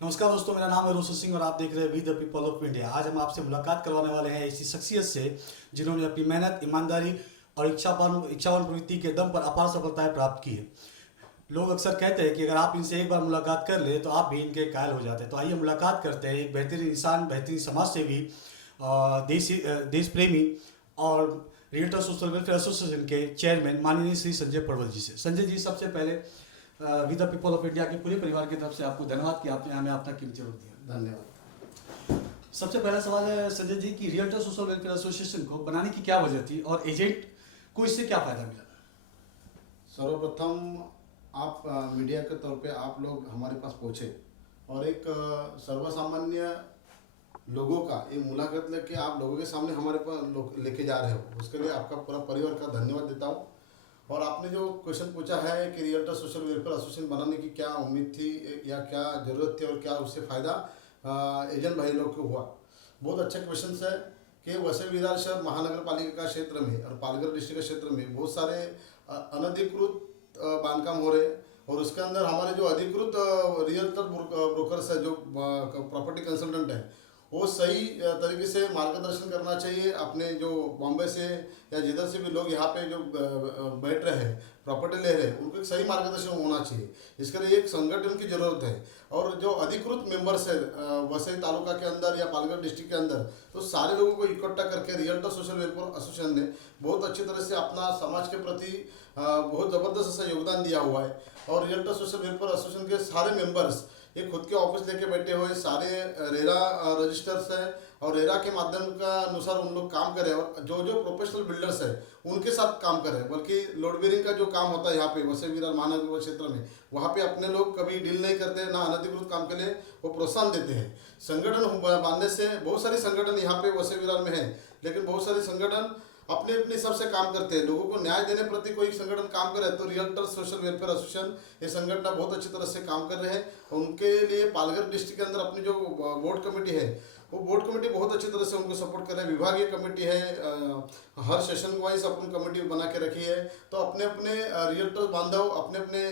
नमस्कार दोस्तों, मेरा नाम है रोशन सिंह और आप देख रहे हैं we the people of India. आज हम आपसे मुलाकात करवाने वाले हैं ऐसी शख्सियत से जिन्होंने अपनी मेहनत, ईमानदारी और इच्छावान प्रवृत्ति के दम पर अपार सफलताएं प्राप्त की है। लोग अक्सर कहते हैं कि अगर आप इनसे एक बार मुलाकात कर ले तो आप भी इनके कायल हो जाते हैं। तो आइए मुलाकात करते हैं एक बेहतरीन इंसान, बेहतरीन समाज सेवी, देश प्रेमी और रियल्टर सोशल वेलफेयर एसोसिएशन के चेयरमैन माननीय श्री संजय पड़वल जी से। संजय जी, सबसे पहले with the people of India के पूरे परिवार की तरफ से आपको धन्यवाद कि आपने हमें अपना कीमती वक्त दिया। धन्यवाद। सबसे पहला सवाल है संजय जी कि रियल्टर सोशल वेलफेयर एसोसिएशन को बनाने की क्या वजह थी और एजेंट को इससे क्या फायदा मिला? सर्वप्रथम आप मीडिया के तौर पे आप लोग हमारे पास पहुँचे और एक सर्वसामान्य लोगों का ये मुलाकात लेके आप लोगों के सामने हमारे पास लेके जा रहे हो, उसके लिए आपका पूरा परिवार का धन्यवाद देता हूँ। और आपने जो क्वेश्चन पूछा है कि रियल्टर सोशल वेलफेयर एसोसिएशन बनाने की क्या उम्मीद थी या क्या ज़रूरत थी और क्या उससे फ़ायदा एजेंट भाई लोग को हुआ, बहुत अच्छा क्वेश्चन है। कि वसई विरार शहर महानगर पालिका का क्षेत्र में और पालघर डिस्ट्रिक्ट के क्षेत्र में बहुत सारे अनधिकृत बांधकाम हो रहे हैं और उसके अंदर हमारे जो अधिकृत रियल्टर ब्रोकर्स है, जो प्रॉपर्टी कंसल्टेंट है, वो सही तरीके से मार्गदर्शन करना चाहिए। अपने जो बॉम्बे से या जिधर से भी लोग यहाँ पे जो बैठ रहे हैं, प्रॉपर्टी ले रहे हैं, उनको एक सही मार्गदर्शन होना चाहिए। इसके लिए एक संगठन की जरूरत है और जो अधिकृत मेंबर्स है वसई तालुका के अंदर या पालघर डिस्ट्रिक्ट के अंदर, तो सारे लोगों को इकट्ठा करके रियल्टर सोशल वेलफेयर एसोसिएशन ने बहुत अच्छी तरह से अपना समाज के प्रति बहुत ज़बरदस्त सा योगदान दिया हुआ है। और रियल्टर सोशल वेलफेयर एसोसिएशन के सारे मेंबर्स ये खुद के ऑफिस लेके बैठे हुए सारे रेरा रजिस्टर्स हैं और रेरा के माध्यम का अनुसार उन लोग काम करें और जो जो प्रोफेशनल बिल्डर्स हैं उनके साथ काम करें। बल्कि लोड बेरिंग का जो काम होता है यहाँ पे वसई विरार महानगर क्षेत्र में, वहाँ पे अपने लोग कभी डील नहीं करते, ना अनधिकृत काम के लिए वो प्रोत्साहन देते हैं। संगठन बांधने से बहुत सारे संगठन यहाँ पे वसई विरार में है, लेकिन बहुत सारे संगठन अपने अपने हिसाब से काम करते हैं। लोगों को न्याय देने प्रति कोई संगठन काम करे तो रियल्टर सोशल वेलफेयर एसोसिएशन ये संगठन बहुत अच्छी तरह से काम कर रहे हैं। उनके लिए पालघर डिस्ट्रिक्ट के अंदर अपनी जो बोर्ड कमेटी है, वो बोर्ड कमेटी बहुत अच्छी तरह से उनको सपोर्ट कर रहे हैं। विभागीय कमेटी है, हर सेशन वाइज अपन कमेटी बना के रखी है। तो अपने अपने रियल्टर बांधव अपने अपने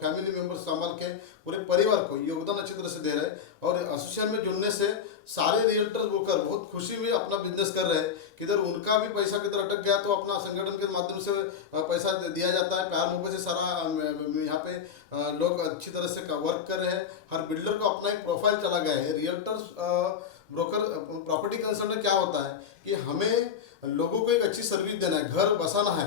फैमिली मेम्बर्स संभाल के पूरे परिवार को योगदान अच्छी तरह से दे रहे हैं। और एसोसिएशन में जुड़ने से सारे रियल्टर ब्रोकर बहुत खुशी में अपना बिजनेस कर रहे हैं। किधर उनका भी पैसा किधर अटक गया तो अपना संगठन के माध्यम से पैसा दिया जाता है। प्यार मोहब्बत से सारा यहाँ पे लोग अच्छी तरह से वर्क कर रहे हैं। हर बिल्डर को अपना एक प्रोफाइल चला गया है। रियल्टर ब्रोकर प्रॉपर्टी कंसल्टेंट क्या होता है कि हमें लोगों को एक अच्छी सर्विस देना है, घर बसाना है।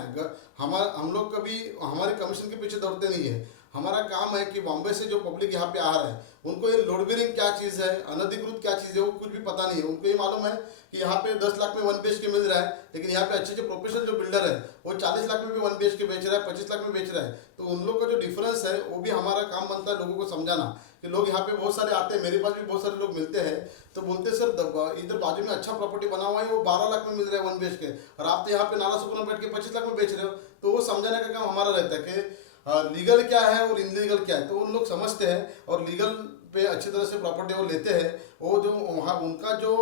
हम लोग कभी हमारे कमीशन के पीछे दौड़ते नहीं है। हमारा काम है कि बॉम्बे से जो पब्लिक यहाँ पे आ रहा है उनको ये लोड बेरिंग क्या चीज़ है, अनधिकृत क्या चीज़ है, वो कुछ भी पता नहीं है। उनको ये मालूम है कि यहाँ पे 10 लाख में 1 BHK मिल रहा है, लेकिन यहाँ पे अच्छे अच्छे प्रोफेशनल जो बिल्डर है वो 40 लाख में भी 1 BHK बेच रहा है, 25 लाख में बेच रहा है। तो उन लोग का जो डिफरेंस है वो भी हमारा काम बनता है लोगों को समझाना। कि लोग यहाँ पे बहुत सारे आते हैं, मेरे पास भी बहुत सारे लोग मिलते हैं, तो बोलते सर इधर बाजू में अच्छा प्रॉपर्टी बना हुआ है, वो 12 लाख में मिल रहा है 1 BHK और आप तो यहाँ पे नाला सुपना बैठ के 25 लाख में बेच रहे हो। तो वो समझाने का काम हमारा रहता है कि लीगल क्या है और इनलीगल क्या है। तो उन लोग समझते हैं और लीगल पे अच्छी तरह से प्रॉपर्टी वो लेते हैं। वो जो वहाँ उनका जो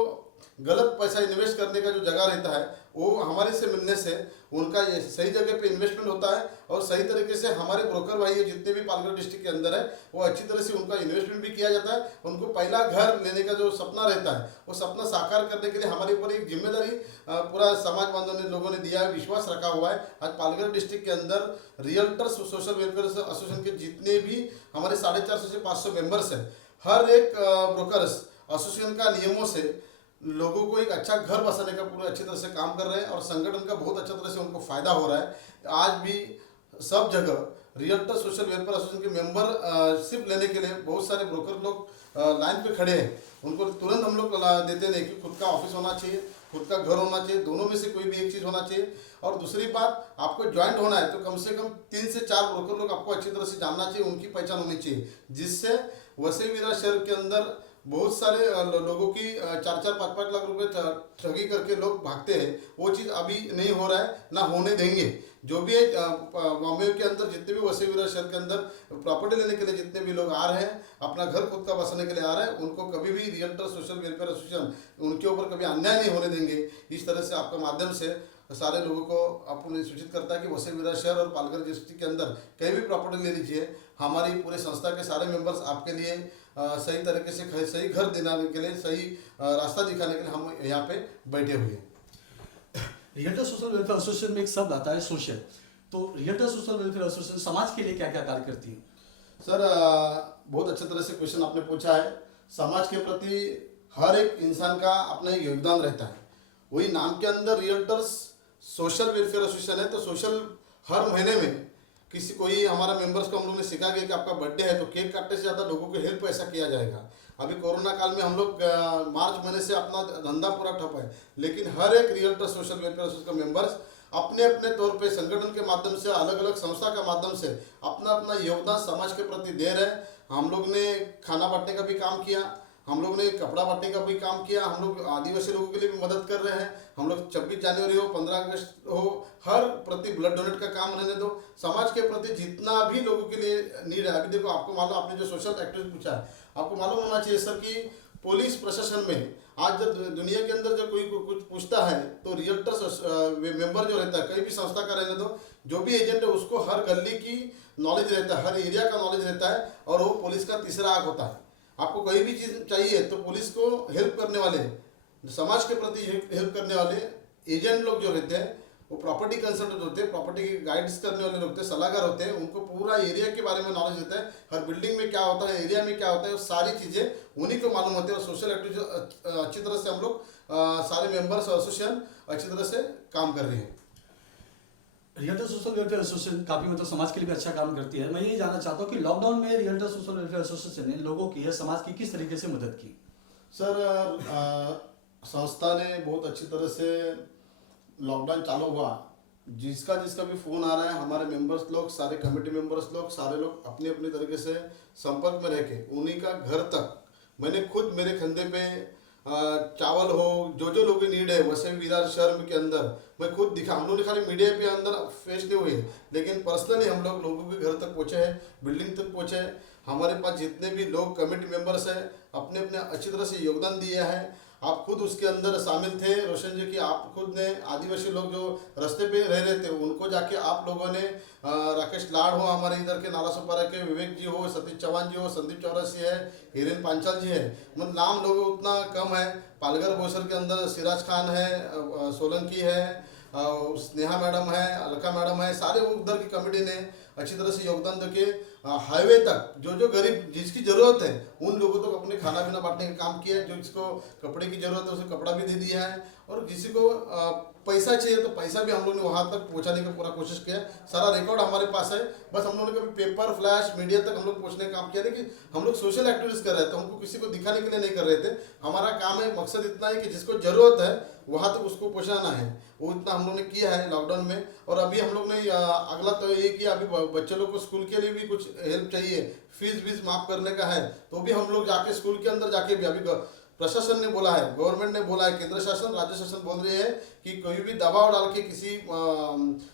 गलत पैसा इन्वेस्ट करने का जो जगह रहता है वो हमारे से मिलने से उनका ये सही जगह पे इन्वेस्टमेंट होता है और सही तरीके से हमारे ब्रोकर भाई जितने भी पालघर डिस्ट्रिक्ट के अंदर है वो अच्छी तरह से उनका इन्वेस्टमेंट भी किया जाता है। उनको पहला घर लेने का जो सपना रहता है वो सपना साकार करने के लिए हमारे ऊपर एक जिम्मेदारी पूरा समाज बांधव ने लोगों ने दिया है, विश्वास रखा हुआ है। आज पालघर डिस्ट्रिक्ट के अंदर रियल्टर्स सोशल वेलफेयर एसोसिएशन के जितने भी हमारे 450 से 500 मेंबर्स हैं, हर एक ब्रोकर्स एसोसिएशन का नियमों से लोगों को एक अच्छा घर बसाने का पूरा अच्छी तरह से काम कर रहे हैं और संगठन का बहुत अच्छा तरह से उनको फायदा हो रहा है। आज भी सब जगह रियल्टर सोशल वेलफेयर एसोसिएशन के मेंबरशिप लेने के लिए बहुत सारे ब्रोकर लोग लाइन पे खड़े हैं। उनको तुरंत हम लोग देते नहीं कि खुद का ऑफिस होना चाहिए, खुद का घर होना चाहिए, दोनों में से कोई भी एक चीज़ होना चाहिए। और दूसरी बात, आपको ज्वाइंट होना है तो कम से कम 3 से 4 ब्रोकर लोग आपको अच्छी तरह से जानना चाहिए, उनकी पहचान होनी चाहिए, जिससे वसई विरार शहर के अंदर बहुत सारे लोगों की 4-4, 5-5 लाख रुपए ठगी करके लोग भागते हैं। वो चीज़ अभी नहीं हो रहा है, ना होने देंगे। जो भी है बॉम्बे के अंदर जितने भी वसई विरार शहर के अंदर प्रॉपर्टी लेने के लिए जितने भी लोग आ रहे हैं, अपना घर खुद का बसाने के लिए आ रहे हैं, उनको कभी भी रियल्टर सोशल वेलफेयर एसोसिएशन उनके ऊपर कभी अन्याय नहीं होने देंगे। इस तरह से आपके माध्यम से सारे लोगों को अपन सूचित करता है कि वसई विरार शहर और पालघर डिस्ट्रिक्ट के अंदर कहीं भी प्रॉपर्टी ले लीजिए, हमारी पूरी संस्था के सारे मेंबर्स आपके लिए सही तरीके से सही घर दिलाने के लिए, सही रास्ता दिखाने के लिए हम यहाँ पे बैठे हुए हैं। रियल्टर सोशल वेलफेयर एसोसिएशन में एक शब्द आता है सोशल, तो रियल्टर सोशल वेलफेयर एसोसिएशन समाज के लिए क्या क्या कार्य करती है? सर बहुत अच्छे तरह से क्वेश्चन आपने पूछा है। समाज के प्रति हर एक इंसान का अपना एक योगदान रहता है। वही नाम के अंदर रियल्टर्स सोशल वेलफेयर एसोसिएशन है, तो सोशल हर महीने में किसी कोई हमारा मेंबर्स को हम लोग ने सिखा गया कि आपका बर्थडे है तो केक काटने से ज़्यादा लोगों को हेल्प ऐसा किया जाएगा। अभी कोरोना काल में हम लोग मार्च महीने से अपना धंधा पूरा ठप है, लेकिन हर एक रियल्टर सोशल वेलफेयर एसोसिएशन का मेंबर्स अपने अपने तौर पे संगठन के माध्यम से, अलग अलग संस्था का माध्यम से अपना अपना योगदान समाज के प्रति दे रहे हैं। हम लोग ने खाना बांटने का भी काम किया, हम लोग ने कपड़ा बांटने का भी काम किया, हम लोग आदिवासी लोगों के लिए भी मदद कर रहे हैं। हम लोग 26 जनवरी हो, 15 अगस्त हो, हर प्रति ब्लड डोनेट का काम रहने दो। समाज के प्रति जितना भी लोगों के लिए नीड है, अभी देखो आपको मालूम, आपने जो सोशल एक्टिविटी पूछा है, आपको मालूम होना चाहिए सर कि पुलिस प्रशासन में आज जब दुनिया के अंदर जब कोई कुछ पूछता है तो रियल्टर्स मेंबर जो रहता है, कहीं भी संस्था का रहने दो, जो भी एजेंट है उसको हर गली की नॉलेज रहता है, हर एरिया का नॉलेज रहता है, और वो पुलिस का तीसरा आंख होता है। आपको कोई भी चीज़ चाहिए तो पुलिस को हेल्प करने वाले, समाज के प्रति हेल्प करने वाले एजेंट लोग जो रहते हैं, वो प्रॉपर्टी कंसल्टेंट होते हैं, प्रॉपर्टी गाइड्स करने वाले लोग होते हैं, सलाहकार होते हैं। उनको पूरा एरिया के बारे में नॉलेज रहता है, हर बिल्डिंग में क्या होता है, एरिया में क्या होता है, वो सारी चीज़ें उन्हीं को मालूम होती है। और सोशल एक्टिविटी अच्छी तरह से हम लोग सारे मेंबर्स एसोसिएशन अच्छी तरह से काम कर रहे हैं। रियल्टर सोशल वेलफेयर एसोसिएशन काफी मतलब समाज के लिए भी अच्छा काम करती है। मैं ये जानना चाहता हूँ कि लॉकडाउन में रियल्टर सोशल वेलफेयर एसोसिएशन ने लोगों की या समाज की किस तरीके से मदद की? सर संस्था ने बहुत अच्छी तरह से लॉकडाउन चालू हुआ, जिसका जिसका भी फ़ोन आ रहा है, हमारे मेंबर्स लोग, सारे कमेटी मेंबर्स लोग, सारे लोग अपने अपने तरीके से संपर्क में रह के उन्हीं का घर तक, मैंने खुद मेरे कंधे पे चावल हो, जो जो लोगों की नीड है, वैसे विरार शहर के अंदर मैं खुद दिखा। हम लोग ने खाली मीडिया पे अंदर फेस नहीं हुए, लेकिन पर्सनली हम लोग लोगों के घर तक पहुँचे हैं, बिल्डिंग तक पहुँचे हैं। हमारे पास जितने भी लोग कमेटी मेंबर्स हैं, अपने अपने अच्छी तरह से योगदान दिया है। आप खुद उसके अंदर शामिल थे रोशन जी, की आप खुद ने आदिवासी लोग जो रास्ते पे रह रहे थे उनको जाके आप लोगों ने, राकेश लाड हो हमारे इधर के नाला सोपारा के, विवेक जी हो, सतीश चौहान जी हो, संदीप चौरसी है, हिरेन पांचाल जी है, मतलब नाम लोग उतना कम है। पालघर बोईसर के अंदर सिराज खान है, सोलंकी है, स्नेहा मैडम है, अलका मैडम है, सारे उधर की कमेटी ने अच्छी तरह से योगदान देके हाईवे तक जो जो गरीब जिसकी ज़रूरत है उन लोगों तक अपने खाना पीना बांटने का काम किया है। जो जिसको कपड़े की ज़रूरत है उसे कपड़ा भी दे दिया है, और किसी को पैसा चाहिए तो पैसा भी हम लोग ने वहाँ तक पहुँचाने का पूरा कोशिश किया। सारा रिकॉर्ड हमारे पास है, बस हम लोगों ने कभी पेपर फ्लैश मीडिया तक हम लोग पहुँचने का काम किया। लेकिन हम लोग सोशल एक्टिविटीज़ कर रहे थे, हमको किसी को दिखाने के लिए नहीं कर रहे थे। हमारा काम है, मकसद इतना है कि जिसको ज़रूरत है वहाँ तक उसको पहुँचाना है। वो इतना हम लोग ने किया है लॉकडाउन में। और अभी हम लोग ने अगला तो ये किया, अभी बच्चे लोग को स्कूल के लिए भी कुछ हेल्प चाहिए, फीस वीस माफ करने का है, तो भी हम लोग जाके स्कूल के अंदर जाके भी, अभी प्रशासन ने बोला है, गवर्नमेंट ने बोला है, केंद्र शासन राज्य शासन बोल रही है कि कोई भी दबाव डाल के किसी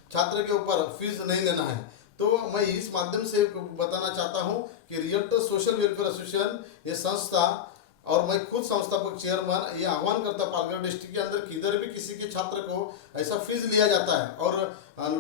छात्र के ऊपर फीस नहीं लेना है। तो मैं इस माध्यम से बताना चाहता हूँ कि रियल्टर सोशल वेलफेयर एसोसिएशन ये संस्था, और मैं खुद संस्थापक चेयरमैन, ये आह्वान करता पालघर डिस्ट्रिक्ट के अंदर किधर भी किसी के छात्र को ऐसा फीस लिया जाता है और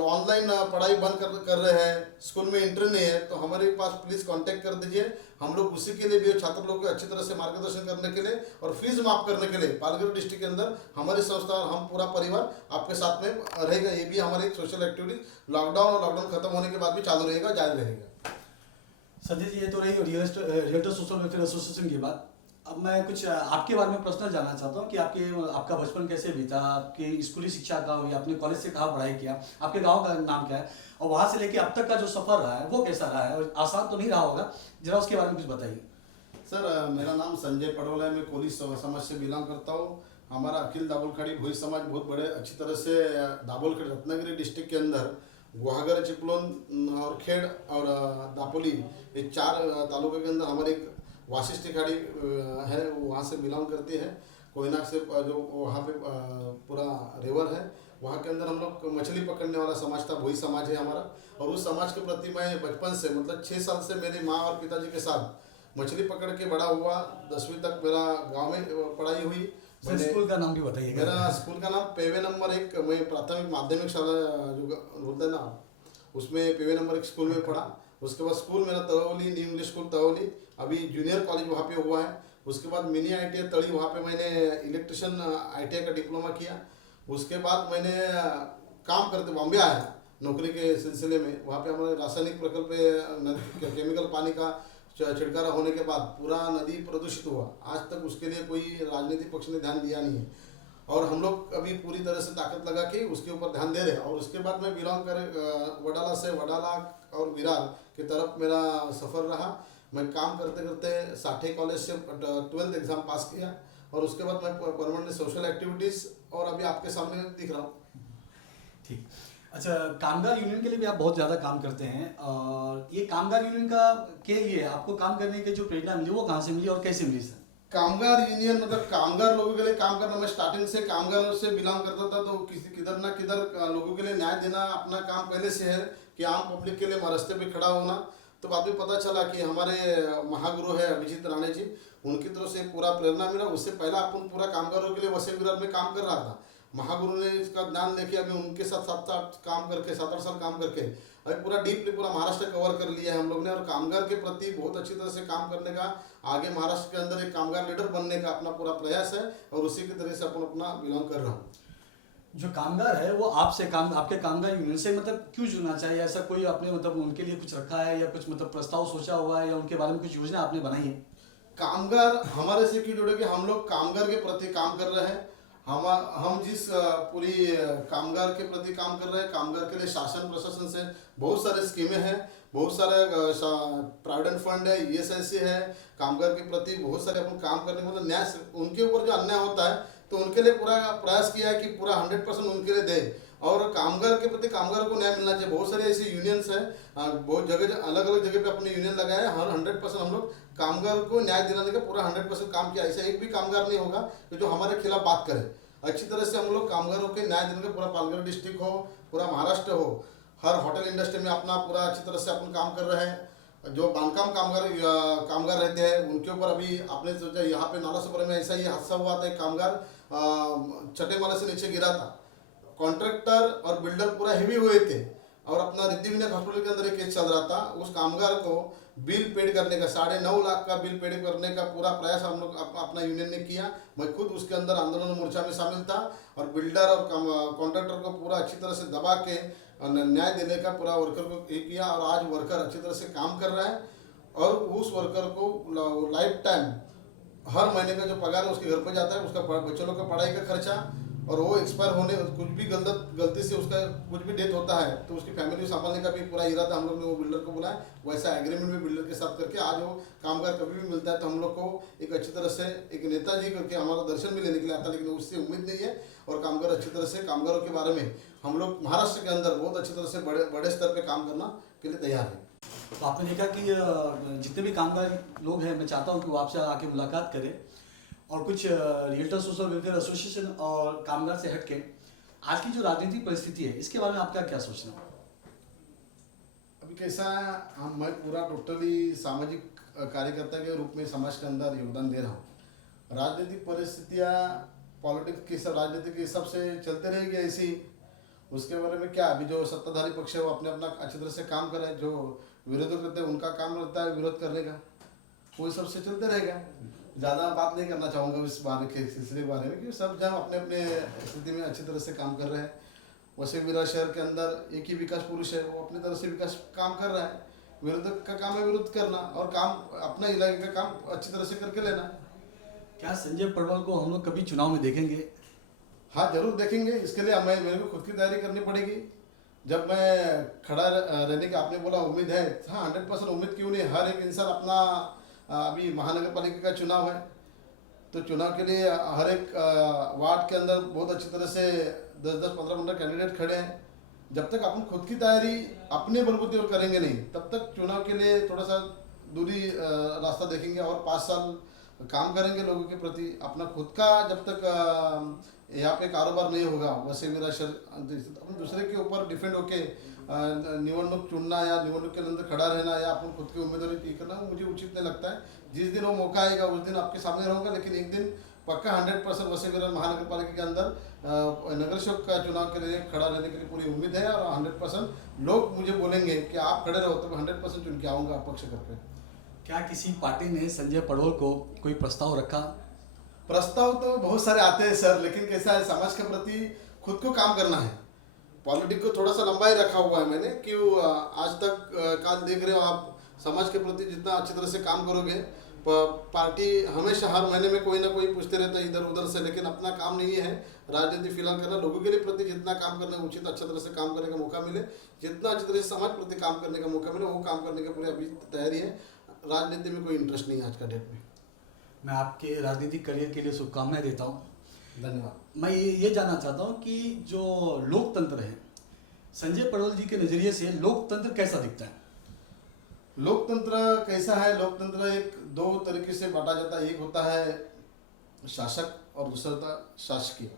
ऑनलाइन पढ़ाई बंद कर रहे हैं, स्कूल में एंट्री नहीं है, तो हमारे पास प्लीज़ कांटेक्ट कर दीजिए। हम लोग उसी के लिए भी छात्र लोग को अच्छी तरह से मार्गदर्शन करने के लिए और फीस माफ करने के लिए पालघर डिस्ट्रिक्ट के अंदर हमारी संस्था और हम पूरा परिवार आपके साथ में रहेगा। ये भी हमारी एक सोशल एक्टिविटी लॉकडाउन और लॉकडाउन खत्म होने के बाद भी चालू रहेगा, जारी रहेगा। संजय जी, ये तो रही रियल्टर सोशल वेलफेयर एसोसिएशन की बात। अब मैं कुछ आपके बारे में पर्सनल जानना चाहता हूँ कि आपका बचपन कैसे बीता, आपकी स्कूली शिक्षा का हुई, आपने कॉलेज से कहाँ पढ़ाई किया, आपके गांव का नाम क्या है, और वहाँ से लेके अब तक का जो सफ़र रहा है वो कैसा रहा है, और आसान तो नहीं रहा होगा, जरा उसके बारे में कुछ बताइए। सर मेरा नाम संजय पडोल है, मैं कोली समाज से बिलोंग करता हूँ। हमारा अखिल दाबोलखड़ी भोई समाज बहुत बड़े अच्छी तरह से दाबोलखड़ी रत्नागिरी डिस्ट्रिक्ट के अंदर गुहागर, चिपलोन और खेड़ और दापोली, ये 4 तालुके के अंदर हमारे एक वाशिष्ठ खाड़ी है, वहाँ से बिलोंग करती है। कोयना से जो वहाँ पे पूरा रिवर है, वहाँ के अंदर हम लोग मछली पकड़ने वाला समाज था, वही समाज है हमारा। और उस समाज के प्रति मैं बचपन से, मतलब 6 साल से मेरी माँ और पिताजी के साथ मछली पकड़ के बड़ा हुआ। 10वीं तक मेरा गांव में पढ़ाई हुई। स्कूल का नाम भी बताइए। मेरा स्कूल का नाम पेवे नंबर 1, मैं प्राथमिक माध्यमिक शाला जो बोलते हैं ना, उसमें पेवे नंबर 1 स्कूल में पढ़ा। उसके बाद स्कूल मेरा तवली न्यू इंग्लिश स्कूल तवली, अभी जूनियर कॉलेज वहाँ पे हुआ है। उसके बाद मिनी ITI तड़ी, वहाँ पे मैंने इलेक्ट्रिशियन ITI का डिप्लोमा किया। उसके बाद मैंने काम करते बॉम्बे आया नौकरी के सिलसिले में। वहाँ पे हमारे रासायनिक प्रकल्प केमिकल पानी का छिड़कारा होने के बाद पूरा नदी प्रदूषित हुआ। आज तक उसके लिए कोई राजनीतिक पक्ष ने ध्यान दिया नहीं है, और हम लोग अभी पूरी तरह से ताकत लगा के उसके ऊपर ध्यान दे रहे हैं। और उसके बाद मैं बिलोंग कर वडाला से, वडाला और विरार की तरफ मेरा सफ़र रहा। मैं काम करते करते साठे कॉलेज से 12th एग्ज़ाम पास किया, और उसके बाद मैं परमानेंट सोशल एक्टिविटीज़, और अभी आपके सामने दिख रहा हूँ। ठीक। अच्छा, कामगार यूनियन के लिए भी आप बहुत ज़्यादा काम करते हैं, और ये कामगार यूनियन का के लिए आपको काम करने की जो प्रेरणा मिली वो कहाँ से मिली और कैसे मिली सर? कामगार यूनियन मतलब कामगार लोगों के लिए काम करना। मैं स्टार्टिंग से कामगारों से बिलोंग करता था, तो किसी किधर ना किधर लोगों के लिए न्याय देना अपना काम पहले से है, कि आम पब्लिक के लिए रास्ते पे खड़ा होना। तो बाद में पता चला कि हमारे महागुरु है अभिजीत राणे जी, उनकी तरफ से पूरा प्रेरणा मिला। उससे पहला अपन पूरा कामगारों के लिए वसई विरार में काम कर रहा था। महागुरु ने इसका ज्ञान लेके अभी उनके साथ 7-8 काम करके 7-8 साल काम करके अभी पूरा डीपली पूरा महाराष्ट्र कवर कर लिया है हम लोग ने। और कामगार के प्रति बहुत अच्छी तरह से काम करने का, आगे महाराष्ट्र के अंदर एक कामगार लीडर बनने का अपना पूरा प्रयास है, और उसी की तरह से अपन अपना बिलोंग कर रहा हूँ। जो कामगार है वो आपके कामगार यूनियन से मतलब क्यों जुड़ना चाहिए? ऐसा कोई आपने मतलब उनके लिए कुछ रखा है, या कुछ मतलब प्रस्ताव सोचा हुआ है, या उनके बारे में कुछ योजना आपने बनाई है? कामगार हमारे से क्यों जुड़े कि हम लोग कामगार के प्रति काम कर रहे हैं। हम जिस पूरी कामगार के प्रति काम कर रहे हैं, कामगार के लिए शासन प्रशासन से बहुत सारे स्कीमें हैं, बहुत सारे प्रोविडेंट फंड है, ESIC है। कामगार के प्रति बहुत सारे अपन काम करने मतलब न्याय उनके ऊपर जो अन्याय होता है, तो उनके लिए पूरा प्रयास किया है कि पूरा 100% उनके लिए दे, और कामगार के प्रति कामगार को न्याय मिलना चाहिए। बहुत सारे ऐसे यूनियंस हैं, बहुत जगह अलग अलग जगह पे अपने यूनियन लगाए हैं। हर 100% हम लोग कामगार को न्याय दिलाने का पूरा 100% काम किया। ऐसा एक भी कामगार नहीं होगा कि जो हमारे खिलाफ बात करे। अच्छी तरह से हम लोग कामगारों के न्याय देने का, पूरा पालघर डिस्ट्रिक्ट हो, पूरा महाराष्ट्र हो, हर होटल इंडस्ट्री में अपना पूरा अच्छी तरह से अपन काम कर रहे हैं। जो बांधकाम कामगार रहते हैं उनके ऊपर अभी आपने सोचा यहाँ पे नालासोपारा में ऐसा ही हादसा हुआ था। एक कामगार छठे माले से नीचे गिरा था। कॉन्ट्रैक्टर और बिल्डर पूरा हेवी हुए थे, और अपना रिद्धि विनायक हॉस्पिटल के अंदर एक केस चल रहा था। उस कामगार को बिल पेड करने का 9.5 लाख का बिल पेड करने का पूरा प्रयास हम लोग अपना यूनियन ने किया। मैं खुद उसके अंदर आंदोलन मोर्चा में शामिल था, और बिल्डर और कॉन्ट्रैक्टर को पूरा अच्छी तरह से दबा के न्याय देने का पूरा वर्कर को किया। और आज वर्कर अच्छी तरह से काम कर रहा है, और उस वर्कर को लाइफ टाइम हर महीने का जो पगार है उसके घर पर जाता है, उसका बच्चों लोग का पढ़ाई का खर्चा, और वो एक्सपायर होने कुछ भी गलती से उसका कुछ भी डेथ होता है तो उसकी फैमिली संभालने का भी पूरा इरादा हम लोग ने वो बिल्डर को बुलाया। वैसा एग्रीमेंट भी बिल्डर के साथ करके आज वो कामगार कभी भी मिलता है तो हम लोग को एक अच्छी तरह से एक नेताजी करके हमारा दर्शन भी लेने के लिए आता है, लेकिन उससे उम्मीद नहीं है। और कामगार अच्छी तरह से कामगारों के बारे में हम लोग महाराष्ट्र के अंदर बहुत अच्छी तरह से बड़े स्तर पर काम करना के लिए तैयार है। तो आपने देखा कि जितने भी कामगार लोग हैं, मैं चाहता हूँ कि वो आपसे आके मुलाकात करें, और कुछ रियल्टर सोशल वेलफेयर एसोसिएशन और कामगार से हटके आज की जो राजनीतिक परिस्थिति है इसके बारे में आपका क्या सोचना है? अभी कैसा है, मैं पूरा टोटली सामाजिक कार्यकर्ता के रूप में समाज के अंदर योगदान दे रहा हूँ। राजनीतिक परिस्थितियाँ पॉलिटिक्स की सब राजनीति के हिसाब से चलते रहेगी ऐसी। उसके बारे में क्या, अभी जो सत्ताधारी पक्ष है वो अपने अपना अच्छी तरह से काम कर रहे हैं, जो विरोध करते हैं उनका काम रहता है विरोध करने का, वो सबसे चलते रहेगा। ज़्यादा बात नहीं करना चाहूँगा इस बारे के सिलसिले के बारे में, कि सब जहाँ अपने अपने स्थिति में अच्छी तरह से काम कर रहे हैं। वैसे विरार शहर के अंदर एक ही विकास पुरुष है, वो अपनी तरह से विकास काम कर रहा है। विरोध का काम है विरोध करना, और काम अपना इलाके का काम अच्छी तरह से करके लेना। क्या संजय पडवाल को हम लोग कभी चुनाव में देखेंगे? हाँ जरूर देखेंगे। इसके लिए मेरे को खुद की तैयारी करनी पड़ेगी। जब मैं खड़ा रहने की आपने बोला उम्मीद है, हाँ 100% उम्मीद क्यों नहीं। हर एक इंसान अपना अभी महानगर पालिका का चुनाव है, तो चुनाव के लिए हर एक वार्ड के अंदर बहुत अच्छी तरह से 10-10, 15-15 कैंडिडेट खड़े हैं। जब तक अपन खुद की तैयारी अपने बलबूते पर करेंगे नहीं, तब तक चुनाव के लिए थोड़ा सा दूरी रास्ता देखेंगे, और 5 साल काम करेंगे लोगों के प्रति। अपना खुद का जब तक यहाँ पे कारोबार नहीं होगा, वैसे मेरा अपन दूसरे के ऊपर डिपेंड होके निवडणूक चुनना या निवडणूक के अंदर खड़ा रहना या अपन खुद की उम्मीदवारी तय करना मुझे उचित नहीं लगता है। जिस दिन वो मौका आएगा उस दिन आपके सामने रहूँगा, लेकिन एक दिन पक्का 100% वैसे विरार महानगर पालिका के अंदर नगर सेवक का चुनाव के लिए खड़ा रहने के लिए पूरी उम्मीद है। और 100% लोग मुझे बोलेंगे कि आप खड़े रहो, तो मैं 100% चुन के आऊँगा पक्ष करके। क्या किसी पार्टी ने संजय पड़ोल को कोई प्रस्ताव रखा? प्रस्ताव तो बहुत सारे आते हैं सर, लेकिन कैसा है, समाज के प्रति खुद को काम करना है। पॉलिटिक्स को थोड़ा सा लंबा ही रखा हुआ है मैंने, कि आज तक काल देख रहे हो आप, समाज के प्रति जितना अच्छी तरह से काम करोगे, पार्टी हमेशा हर महीने में कोई ना कोई पूछते रहता है इधर उधर से, लेकिन अपना काम नहीं है राजनीति फिलहाल करना। लोगों के लिए प्रति जितना काम करने उचित अच्छा तरह से काम करने का मौका मिले, जितना अच्छी तरह से समाज प्रति काम करने का मौका मिले, वो काम करने की पूरी अभी तैयारी है। राजनीति में कोई इंटरेस्ट नहीं है आज का डेट में। मैं आपके राजनीतिक करियर के लिए शुभकामनाएं देता हूँ। धन्यवाद। मैं ये जानना चाहता हूँ कि जो लोकतंत्र है, संजय पड़ोल जी के नज़रिए से लोकतंत्र कैसा दिखता है? लोकतंत्र कैसा है, लोकतंत्र एक दो तरीके से बांटा जाता है। एक होता है शासक और दूसरा होता है शासकीय।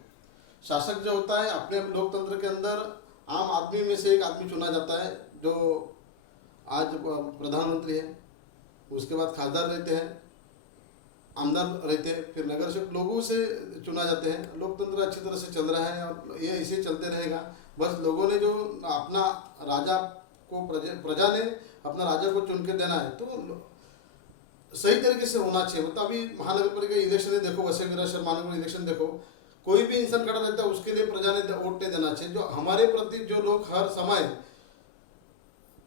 शासक जो होता है, अपने लोकतंत्र के अंदर आम आदमी में से एक आदमी चुना जाता है, जो आज प्रधानमंत्री है, उसके बाद खासदार रहते हैं, आमदार रहते हैं, फिर नगर सेवक लोगों से चुना जाते हैं। लोकतंत्र अच्छी तरह से चल रहा है और ये ऐसे चलते रहेगा। बस लोगों ने जो अपना राजा को प्रजा ने अपना राजा को चुन के देना है, तो सही तरीके से होना चाहिए। मतलब अभी महानगर पालिका इलेक्शन है, देखो वैसे मेरा महानगर इलेक्शन देखो, कोई भी इंसान खड़ा रहता है, उसके लिए प्रजा ने वोट नहीं देना चाहिए। जो हमारे प्रति जो लोग हर समय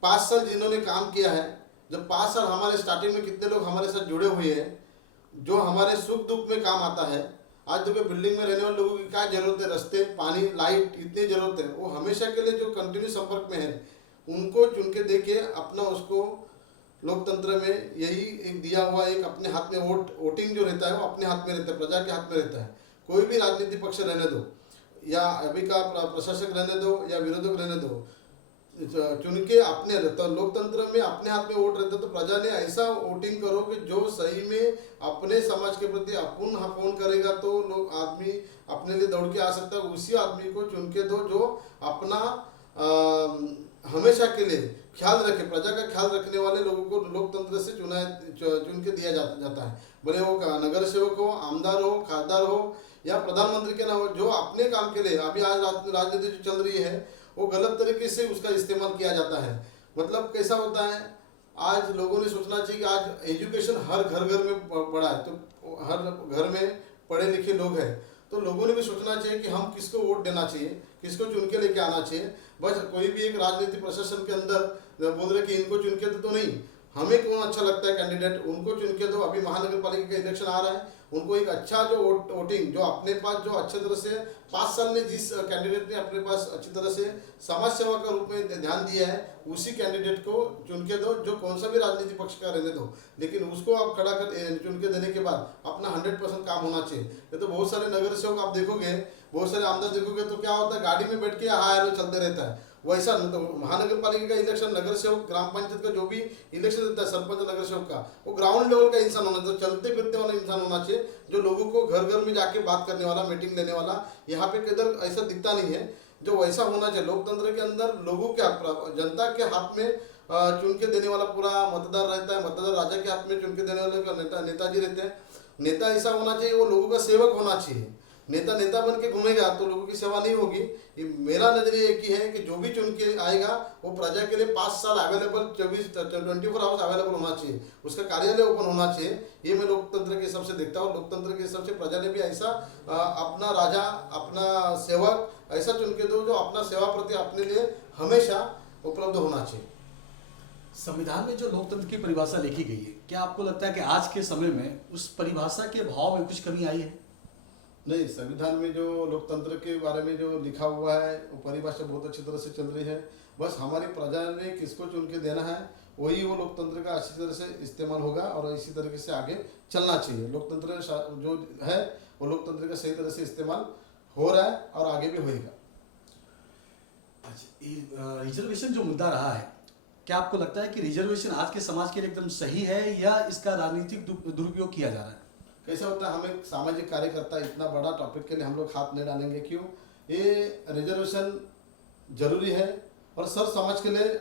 5 साल जिन्होंने काम किया है, जब 5 साल हमारे स्टार्टिंग में कितने लोग हमारे साथ जुड़े हुए हैं, जो हमारे सुख दुख में काम आता है। आज देखो बिल्डिंग में रहने वाले लोगों की क्या जरूरत है, रास्ते, पानी, लाइट, इतनी जरूरत है, वो हमेशा के लिए जो कंटिन्यू संपर्क में है, उनको चुन के दे के अपना उसको लोकतंत्र में यही एक दिया हुआ एक अपने हाथ में वोटिंग जो रहता है, वो अपने हाथ में रहता है, प्रजा के हाथ में रहता है। कोई भी राजनीतिक पक्ष रहने दो, या अभी का प्रशासक रहने दो, या विरोधक रहने दो, चुन के अपने तो लोकतंत्र में अपने हाथ में वोट रहता है। तो प्रजा ने ऐसा वोटिंग करो कि जो सही में अपने समाज के प्रति अपुन फोन करेगा, तो लोग आदमी अपने लिए दौड़ के आ सकता है। उसी आदमी को चुन के दो जो अपना हमेशा के लिए ख्याल रखे, प्रजा का ख्याल रखने वाले लोगों को लोकतंत्र से चुन के दिया जाता है। भले वो नगर सेवक हो, आमदार हो, खासदार हो, या प्रधानमंत्री के ना हो, जो अपने काम के लिए अभी आज राजनीति जो चल रही है, वो गलत तरीके से उसका इस्तेमाल किया जाता है। मतलब कैसा होता है, आज लोगों ने सोचना चाहिए कि आज एजुकेशन हर घर में बढ़ा है, तो हर घर में पढ़े लिखे लोग हैं, तो लोगों ने भी सोचना चाहिए कि हम किसको वोट देना चाहिए, किसको चुन के लेके आना चाहिए। बस कोई भी एक राजनीतिक प्रशासन के अंदर बोल रहे कि इनको चुन के तो नहीं, हमें कौन अच्छा लगता है कैंडिडेट, उनको चुन के दो। अभी महानगर पालिका का इलेक्शन आ रहा है, उनको एक अच्छा जो वोटिंग जो अपने पास जो अच्छे तरह से 5 साल में जिस कैंडिडेट ने अपने पास अच्छी तरह से समाज सेवा का रूप में ध्यान दिया है, उसी कैंडिडेट को चुन के दो, जो कौन सा भी राजनीतिक पक्ष का रहने दो, लेकिन उसको आप खड़ा कर चुन के देने के बाद अपना 100% काम होना चाहिए। ये तो बहुत सारे नगर सेवक आप देखोगे, बहुत सारे आमदार देखोगे, तो क्या होता है, गाड़ी में बैठ के हाय हेलो चलते रहता है। वैसा मतलब महानगर पालिका का इलेक्शन, नगर सेवक, ग्राम पंचायत का जो भी इलेक्शन रहता है, सरपंच नगर सेवक का, वो ग्राउंड लेवल का इंसान होना चाहिए, चलते फिरते वाला इंसान होना चाहिए, जो लोगों को घर घर में जाके बात करने वाला, मीटिंग लेने वाला। यहाँ पे किधर ऐसा दिखता नहीं है, जो वैसा होना चाहिए। लोकतंत्र के अंदर लोगों के जनता के हाथ में चुन के देने वाला पूरा मतदार रहता है, मतदार राजा के हाथ में चुन के देने वाले नेताजी रहते हैं। नेता ऐसा होना चाहिए, वो लोगों का सेवक होना चाहिए। नेता बन के घूमेगा तो लोगों की सेवा नहीं होगी। ये मेरा नजरिया एक ही है कि जो भी चुन के आएगा वो प्रजा के लिए 5 साल अवेलेबल, 24 आवर्स अवेलेबल होना चाहिए, उसका कार्यालय ओपन होना चाहिए। ये मैं लोकतंत्र के हिसाब से देखता हूँ। लोकतंत्र के हिसाब से प्रजा ने भी ऐसा अपना राजा, अपना सेवक ऐसा चुन के दो, जो अपना सेवा प्रति अपने लिए हमेशा उपलब्ध होना चाहिए। संविधान में जो लोकतंत्र की परिभाषा लिखी गई है, क्या आपको लगता है कि आज के समय में उस परिभाषा के भाव में कुछ कमी आई है? नहीं, संविधान में जो लोकतंत्र के बारे में जो लिखा हुआ है, वो परिभाषा बहुत अच्छी तरह से चल रही है। बस हमारी प्रजा ने किसको चुन के देना है, वही वो लोकतंत्र का अच्छी तरह से इस्तेमाल होगा और इसी तरीके से आगे चलना चाहिए। लोकतंत्र जो है वो लोकतंत्र का सही तरह से इस्तेमाल हो रहा है और आगे भी होगा। अच्छा, रिजर्वेशन जो मुद्दा रहा है, क्या आपको लगता है कि रिजर्वेशन आज के समाज के लिए एकदम सही है या इसका राजनीतिक दुरुपयोग किया जा रहा है? कैसा होता है, हम एक सामाजिक कार्यकर्ता, इतना बड़ा टॉपिक के लिए हम लोग हाथ नहीं डालेंगे। क्यों? ये रिजर्वेशन जरूरी है और सब समाज के लिए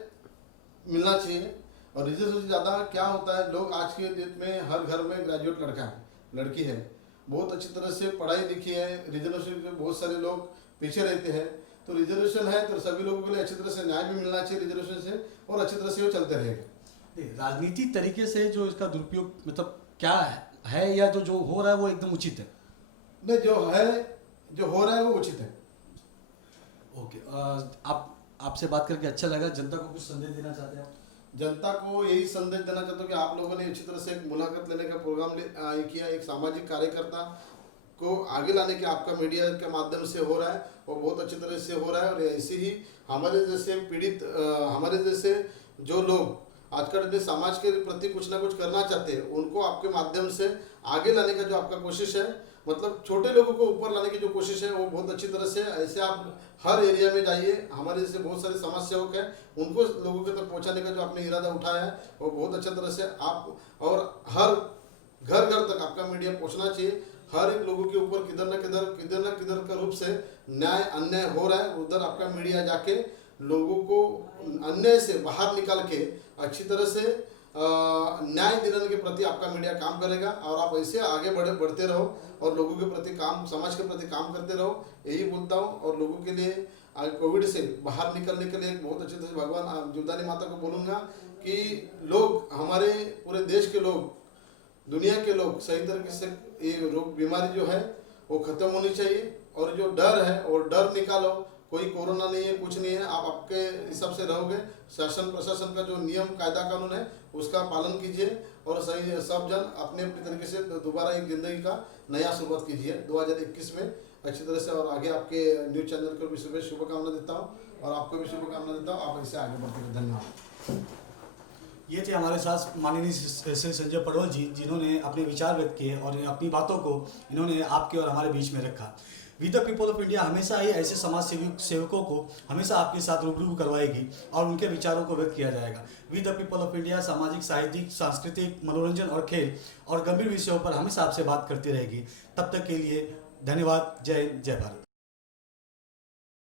मिलना चाहिए। और रिजर्वेशन ज़्यादा क्या होता है, लोग आज के डेट में हर घर में ग्रेजुएट लड़का है, लड़की है, बहुत अच्छी तरह से पढ़ाई लिखी है। रिजर्वेशन में बहुत सारे लोग पीछे रहते हैं, तो रिजर्वेशन है तो सभी लोगों के लिए अच्छी तरह से न्याय भी मिलना चाहिए रिजर्वेशन से, और अच्छी तरह से वो चलते रहेगा। राजनीतिक तरीके से जो इसका दुरुपयोग मतलब क्या है या जो हो रहा है वो एकदम उचित है? नहीं, जो हो रहा है वो उचित है। ओके, आपसे बात करके अच्छा लगा। जनता को कुछ संदेश देना चाहते हैं आप? जनता को यही संदेश देना चाहता हूँ कि आप लोगों ने अच्छी तरह से एक मुलाकात लेने का प्रोग्राम किया, एक सामाजिक कार्यकर्ता को आगे लाने के आपका मीडिया के माध्यम से हो रहा है और बहुत अच्छी तरह से हो रहा है। और ऐसे ही हमारे जैसे पीड़ित, हमारे जैसे जो लोग आजकल के समाज के प्रति कुछ ना कुछ करना चाहते हैं, उनको आपके माध्यम से आगे लाने का जो आपका कोशिश है, मतलब छोटे लोगों को ऊपर लाने की जो कोशिश है, वो बहुत अच्छी तरह से ऐसे आप हर एरिया में जाइए। हमारे जैसे बहुत सारे समाज सेवक हैं, उनको लोगों के तक पहुंचाने का जो आपने इरादा उठाया है वो बहुत अच्छा तरह से आप, और हर घर घर तक आपका मीडिया पहुंचना चाहिए। हर एक लोगों के ऊपर किधर न किधर का रूप से न्याय अन्याय हो रहा है, उधर आपका मीडिया जाके लोगों को अन्याय से बाहर निकाल के अच्छी तरह से न्याय दिलाने के प्रति आपका मीडिया काम करेगा। और आप ऐसे आगे बढ़ते रहो और लोगों के प्रति काम, समाज के प्रति काम करते रहो, यही बोलता हूँ। और लोगों के लिए कोविड से बाहर निकलने के लिए बहुत अच्छे से भगवान जीवदानी माता को बोलूँगा कि लोग, हमारे पूरे देश के लोग, दुनिया के लोग सही तरीके से ये रोग बीमारी जो है वो खत्म होनी चाहिए। और जो डर है और डर निकालो, कोई कोरोना नहीं है, कुछ नहीं है, आप आपके हिसाब से रहोगे। शासन प्रशासन का जो नियम कायदा कानून है उसका पालन कीजिए और सही सब जन अपने अपने तरीके से दोबारा एक जिंदगी का नया शुरुआत कीजिए 2021 में अच्छी तरह से। और आगे आपके न्यूज़ चैनल को भी शुभकामना देता हूँ और आपको भी शुभकामना देता हूँ। आप ऐसे आगे बढ़ते रहिए। धन्यवाद। ये थे हमारे साथ माननीय श्री संजय पडवल जी, जिन्होंने अपने विचार व्यक्त किए और अपनी बातों को इन्होंने आपके और हमारे बीच में रखा। We the people of India हमेशा ही ऐसे समाज सेवकों को हमेशा आपके साथ रूबरू करवाएगी और उनके विचारों को व्यक्त किया जाएगा। We the people of India सामाजिक, साहित्यिक, सांस्कृतिक, मनोरंजन और खेल और गंभीर विषयों पर हमेशा आपसे बात करती रहेगी। तब तक के लिए धन्यवाद। जय हिंद, जय भारत।